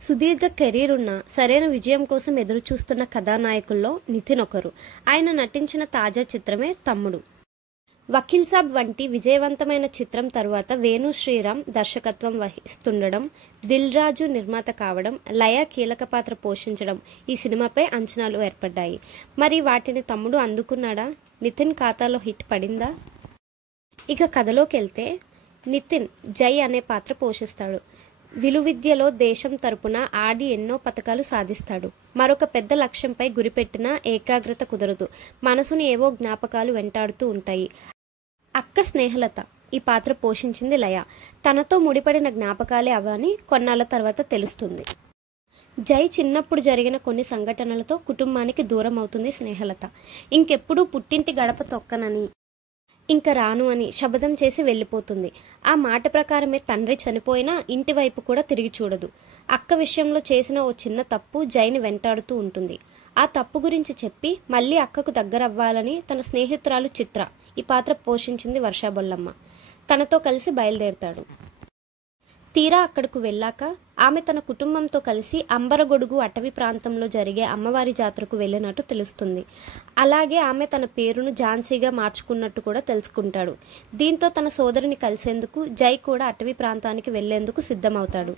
సుదీర్ఘ కెరీర్ ఉన్న సరైన విజయం కోసం ఎదురుచూస్తున్న కథానాయకుల్లో నితిన్ ఒకరు. ఆయన నటించిన తాజా చిత్రమే తమ్ముడు. వకీల్ సాబ్ వంటి విజయవంతమైన చిత్రం తరువాత వేణు శ్రీరామ్ దర్శకత్వం వహిస్తుండడం, దిల్ రాజు నిర్మాత కావడం, లయ కీలక పాత్ర పోషించడం ఈ సినిమాపై అంచనాలు ఏర్పడ్డాయి. మరి వాటిని తమ్ముడు అందుకున్నాడా? నితిన్ ఖాతాలో హిట్ పడిందా? ఇక కథలోకి వెళ్తే, నితిన్ జై అనే పాత్ర పోషిస్తాడు. విలువిద్యలో దేశం తరపున ఆడి ఎన్నో పథకాలు సాధిస్తాడు. మరొక పెద్ద లక్ష్యంపై గురిపెట్టినా ఏకాగ్రత కుదరదు. మనసుని ఏవో జ్ఞాపకాలు వెంటాడుతూ ఉంటాయి. అక్క స్నేహలత ఈ పాత్ర పోషించింది లయ. తనతో ముడిపడిన జ్ఞాపకాలే అవని కొన్నాళ్ల తర్వాత తెలుస్తుంది. జై చిన్నప్పుడు జరిగిన కొన్ని సంఘటనలతో కుటుంబానికి దూరం అవుతుంది స్నేహలత. ఇంకెప్పుడు పుట్టింటి గడప తొక్కనని, ఇంక రాను అని శపథం చేసి వెళ్ళిపోతుంది. ఆ మాట ప్రకారమే తండ్రి చనిపోయినా ఇంటి వైపు కూడా తిరిగి చూడదు. అక్క విషయంలో చేసిన ఓ చిన్న తప్పు జైని వెంటాడుతూ ఉంటుంది. ఆ తప్పు గురించి చెప్పి మళ్ళీ అక్కకు దగ్గరవ్వాలని తన స్నేహితురాలు చిత్ర ఈ పాత్ర పోషించింది వర్షా బొల్లమ్మ. తనతో కలిసి బయలుదేరతాడు. తీరా అక్కడకు వెళ్ళాక ఆమె తన కుటుంబంతో కలిసి అంబరగొడుగు అటవీ ప్రాంతంలో జరిగే అమ్మవారి జాతరకు వెళ్ళినట్టు తెలుస్తుంది. అలాగే ఆమె తన పేరును ఝాన్సీగా మార్చుకున్నట్టు కూడా తెలుసుకుంటాడు. దీంతో తన సోదరిని కలిసేందుకు జై కూడా అటవీ ప్రాంతానికి వెళ్లేందుకు సిద్ధమవుతాడు.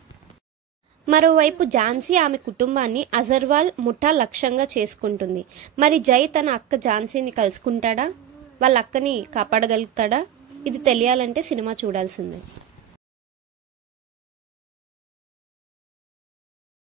మరోవైపు ఝాన్సీ ఆమె కుటుంబాన్ని అజర్వాల్ ముఠా లక్ష్యంగా చేసుకుంటుంది. మరి జై తన అక్క ఝాన్సీని కలుసుకుంటాడా? వాళ్ళ అక్కని కాపాడగలుగుతాడా? ఇది తెలియాలంటే సినిమా చూడాల్సిందే.